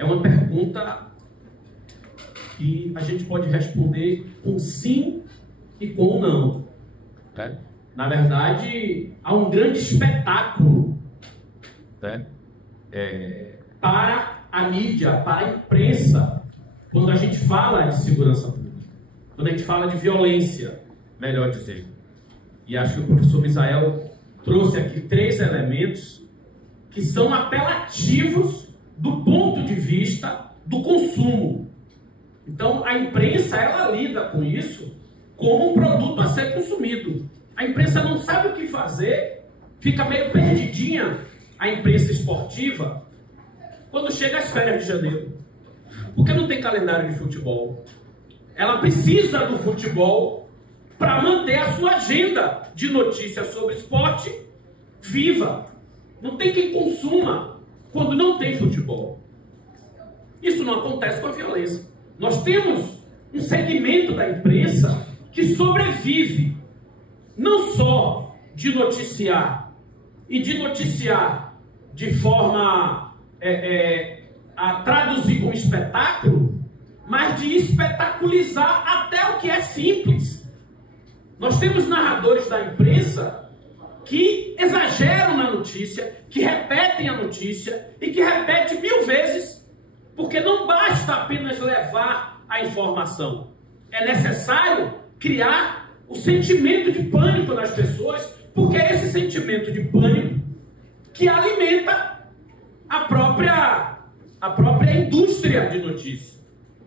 é uma pergunta que a gente pode responder com sim e com não. Na verdade, há um grande espetáculo para a mídia, para a imprensa, quando a gente fala de segurança pública, quando a gente fala de violência, melhor dizer. E acho que o professor Misael trouxe aqui 3 elementos que são apelativos do ponto de vista do consumo. Então, a imprensa, ela lida com isso como um produto a ser consumido. A imprensa não sabe o que fazer, fica meio perdidinha, a imprensa esportiva, quando chega às férias de janeiro. Porque não tem calendário de futebol. Ela precisa do futebol para manter a sua agenda de notícias sobre esporte viva. Não tem quem consuma quando não tem futebol. Isso não acontece com a violência. Nós temos um segmento da imprensa que sobrevive não só de noticiar, e de noticiar de forma a traduzir como espetáculo, mas de espetaculizar até o que é simples. Nós temos narradores da imprensa que exageram na notícia, que repetem a notícia e que repetem 1000 vezes, porque não basta apenas levar a informação. É necessário criar o sentimento de pânico nas pessoas, porque é esse sentimento de pânico que alimenta a própria indústria de notícia.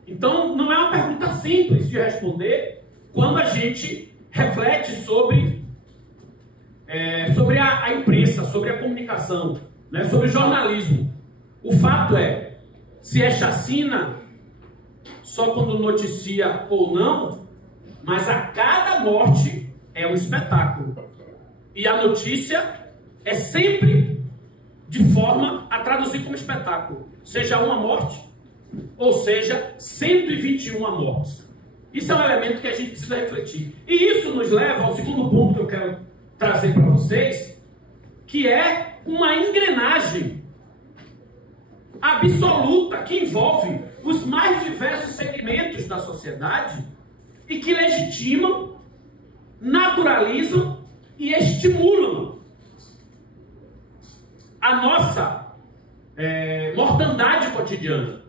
Então, não é uma pergunta simples de responder quando a gente reflete sobre a imprensa, sobre a comunicação, né, sobre o jornalismo. O fato é, se é chacina, só quando noticia ou não, mas a cada morte é um espetáculo. E a notícia é sempre de forma a traduzir como espetáculo. Seja uma morte, ou seja, 121 mortes. Isso é um elemento que a gente precisa refletir. E isso nos leva ao segundo ponto que eu quero trazer para vocês, que é uma engrenagem absoluta que envolve os mais diversos segmentos da sociedade e que legitimam, naturalizam e estimulam a nossa mortandade cotidiana.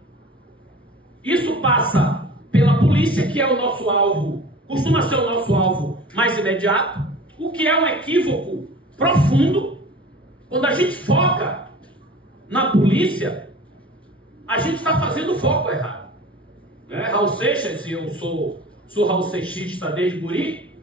Isso passa pela polícia, que é o nosso alvo, costuma ser o nosso alvo mais imediato, o que é um equívoco profundo. Quando a gente foca na polícia, a gente está fazendo o foco errado. Raul Seixas, e eu sou Raul Seixista desde guri,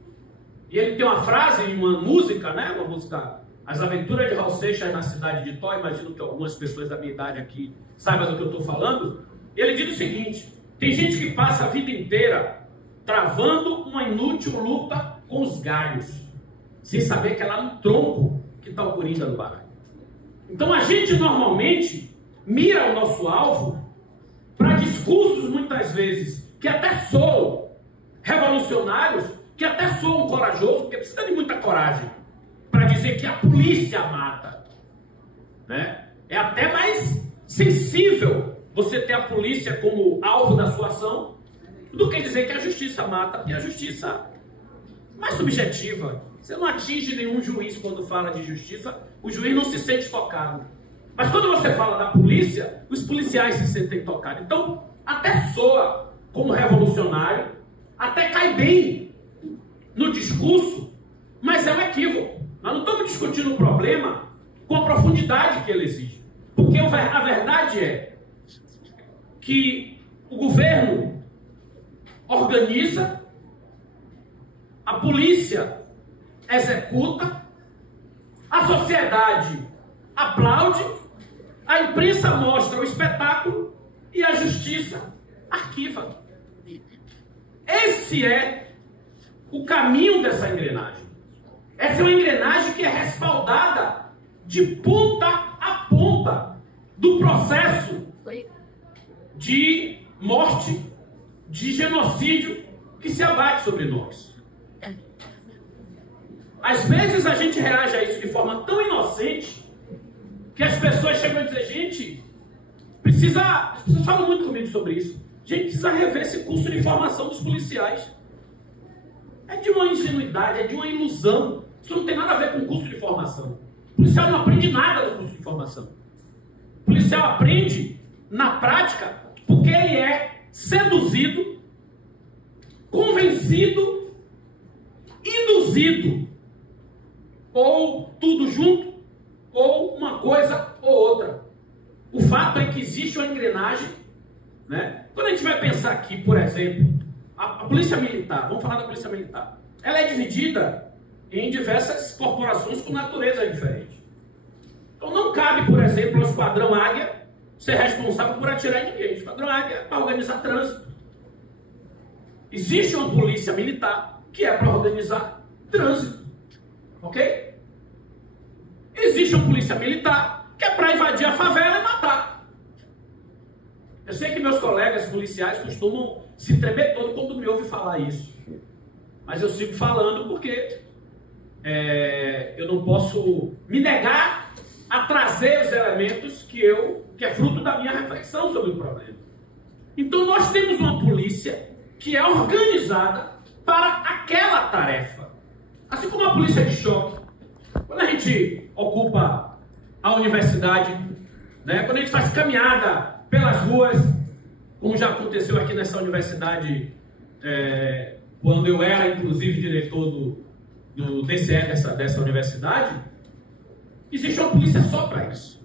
e ele tem uma frase em uma música, né? Uma música, As Aventuras de Raul Seixas na Cidade de Tó. Imagino que algumas pessoas da minha idade aqui saibam do que eu estou falando. E ele diz o seguinte: tem gente que passa a vida inteira travando uma inútil luta com os galhos, sem saber que é lá no tronco que está o coringa do baralho. Então a gente normalmente mira o nosso alvo para discursos, muitas vezes, que até soam revolucionários, que até soam corajosos, porque precisa de muita coragem para dizer que a polícia mata, né? É até mais sensível você ter a polícia como alvo da sua ação do que dizer que a justiça mata, porque a justiça é mais subjetiva. Você não atinge nenhum juiz quando fala de justiça, o juiz não se sente tocado. Mas quando você fala da polícia, os policiais se sentem tocados. Então, até soa como revolucionário, até cai bem no discurso, mas é um equívoco. Nós não estamos discutindo o problema com a profundidade que ele exige. Porque a verdade é que o governo organiza, a polícia executa, a sociedade aplaude, a imprensa mostra o espetáculo e a justiça arquiva. Esse é o caminho dessa engrenagem. Essa é uma engrenagem que é respaldada de ponta a ponta do processo de morte, de genocídio que se abate sobre nós. Às vezes a gente reage a isso de forma tão inocente que as pessoas chegam a dizer: gente, As pessoas falam muito comigo sobre isso. A gente precisa rever esse curso de formação dos policiais. É de uma ingenuidade, é de uma ilusão. Isso não tem nada a ver com o curso de formação. O policial não aprende nada do curso de formação. O policial aprende na prática porque ele é seduzido, convencido, induzido, ou tudo junto, ou uma coisa ou outra. O fato é que existe uma engrenagem, né? Quando a gente vai pensar aqui, por exemplo, a polícia militar, vamos falar da polícia militar, ela é dividida em diversas corporações com natureza diferente. Então não cabe, por exemplo, ao Esquadrão Águia ser responsável por atirar em ninguém. O Esquadrão Águia é para organizar trânsito. Existe uma polícia militar que é para organizar trânsito. Ok? Existe uma polícia militar que é para invadir a favela e matar. Eu sei que meus colegas policiais costumam se tremer todo quando me ouvem falar isso. Mas eu sigo falando porque eu não posso me negar a trazer os elementos que é fruto da minha reflexão sobre o problema. Então nós temos uma polícia que é organizada para aquela tarefa. Assim como a polícia de choque. Quando a gente ocupa a universidade, né, quando a gente faz caminhada pelas ruas, como já aconteceu aqui nessa universidade, quando eu era, inclusive, diretor do TCE dessa universidade, existe uma polícia só para isso.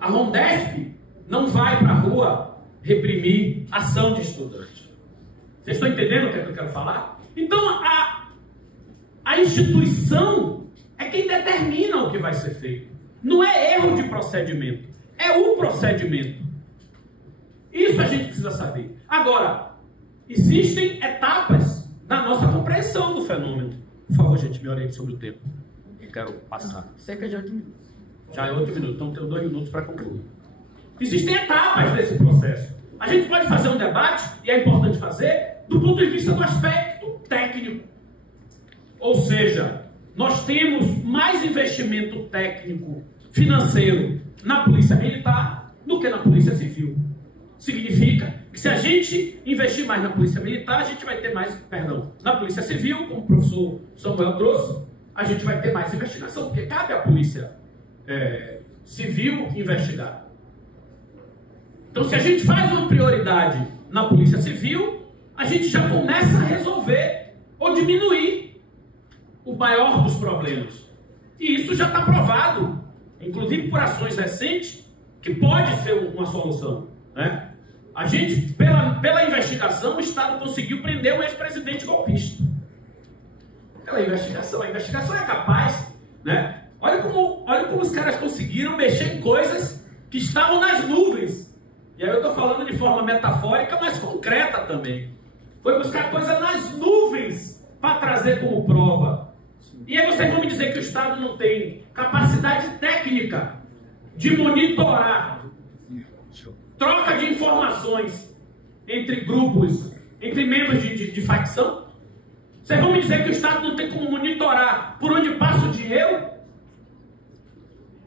A Rondesp não vai para a rua reprimir ação de estudante. Vocês estão entendendo o que é que eu quero falar? Então, a instituição é quem determina o que vai ser feito. Não é erro de procedimento, é o procedimento. Isso a gente precisa saber. Agora, existem etapas da nossa compreensão do fenômeno. Por favor, gente, me oriente sobre o tempo. Eu quero passar. Cerca de 8 minutos. Já é 8 minutos, então tenho 2 minutos para concluir. Existem etapas desse processo. A gente pode fazer um debate, e é importante fazer, do ponto de vista do aspecto técnico. Ou seja, nós temos mais investimento técnico, financeiro, na polícia militar do que na polícia civil. Significa que se a gente investir mais na polícia militar, a gente vai ter mais, na polícia civil, como o professor Samuel trouxe, a gente vai ter mais investigação, porque cabe à polícia civil investigar. Então, se a gente faz uma prioridade na polícia civil, a gente já começa a resolver ou diminuir o maior dos problemas. E isso já está provado, inclusive por ações recentes, que pode ser uma solução, né? A gente, pela investigação, o Estado conseguiu prender um ex-presidente golpista. Pela investigação, a investigação é capaz, né? Olha como os caras conseguiram mexer em coisas que estavam nas nuvens. E aí eu estou falando de forma metafórica, mas concreta também. Foi buscar coisa nas nuvens para trazer como prova. E aí vocês vão me dizer que o Estado não tem capacidade técnica de monitorar troca de informações entre grupos, entre membros de facção? Vocês vão me dizer que o Estado não tem como monitorar por onde passa o dinheiro?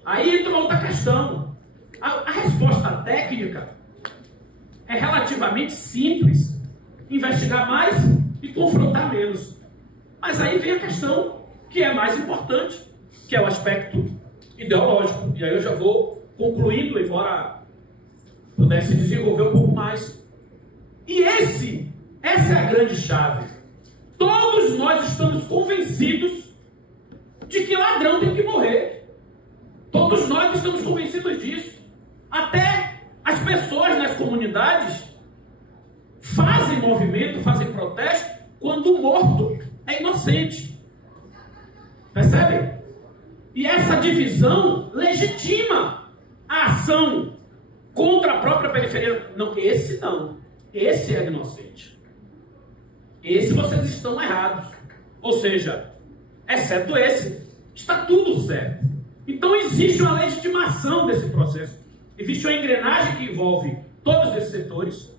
Aí entra outra questão. A resposta técnica é relativamente simples. Investigar mais e confrontar menos. Mas aí vem a questão que é mais importante, que é o aspecto ideológico. E aí eu já vou concluindo, embora pudesse desenvolver um pouco mais. E essa é a grande chave. Todos nós estamos convencidos de que ladrão tem que morrer. Todos nós estamos convencidos disso. Até as pessoas nas comunidades fazem movimento, fazem protesto, quando o morto é inocente. Percebem? E essa divisão legitima a ação contra a própria periferia. Não, esse não. Esse é inocente. Esse vocês estão errados. Ou seja, exceto esse, está tudo certo. Então existe uma legitimação desse processo. Existe uma engrenagem que envolve todos esses setores.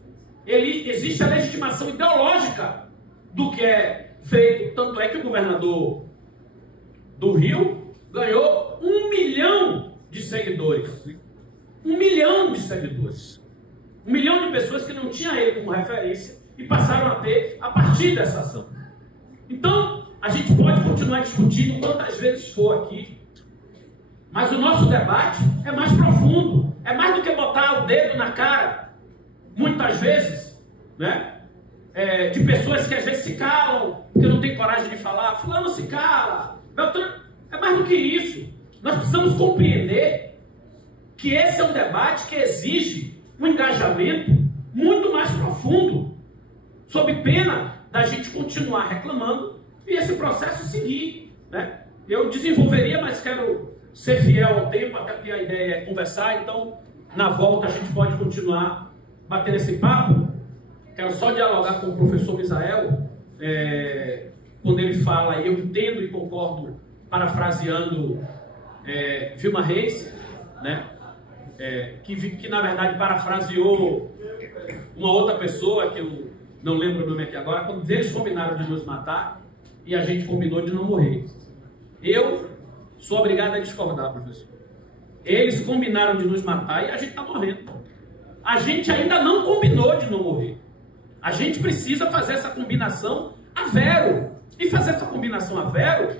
Existe a legitimação ideológica do que é feito. Tanto é que o governador do Rio ganhou 1 milhão de seguidores. 1 milhão de seguidores. 1 milhão de pessoas que não tinham ele como referência e passaram a ter a partir dessa ação. Então, a gente pode continuar discutindo quantas vezes for aqui, mas o nosso debate é mais profundo, é mais do que botar o dedo na cara, muitas vezes, né? De pessoas que às vezes se calam, porque não tem coragem de falar, fulano se cala, Beltrano. É mais do que isso. Nós precisamos compreender que esse é um debate que exige um engajamento muito mais profundo, sob pena da gente continuar reclamando e esse processo seguir, né? Eu desenvolveria, mas quero ser fiel ao tempo, até porque a ideia é conversar, então na volta a gente pode continuar batendo esse papo. Quero só dialogar com o professor Misael, quando ele fala, e eu entendo e concordo, parafraseando Vilma Reis, né? Que na verdade parafraseou uma outra pessoa, que eu não lembro o nome aqui agora, quando eles combinaram de nos matar e a gente combinou de não morrer. Eu sou obrigado a discordar, professor. Eles combinaram de nos matar e a gente está morrendo. A gente ainda não combinou de não morrer. A gente precisa fazer essa combinação a vero. E fazer essa combinação a vero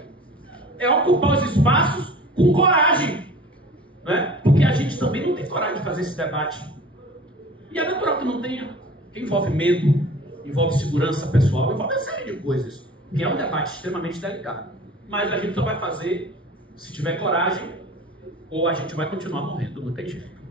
é ocupar os espaços com coragem, né? Porque a gente também não tem coragem de fazer esse debate. E é natural que não tenha. Que envolve medo, envolve segurança pessoal, envolve uma série de coisas. Que é um debate extremamente delicado. Mas a gente só vai fazer se tiver coragem, ou a gente vai continuar morrendo, não tem jeito.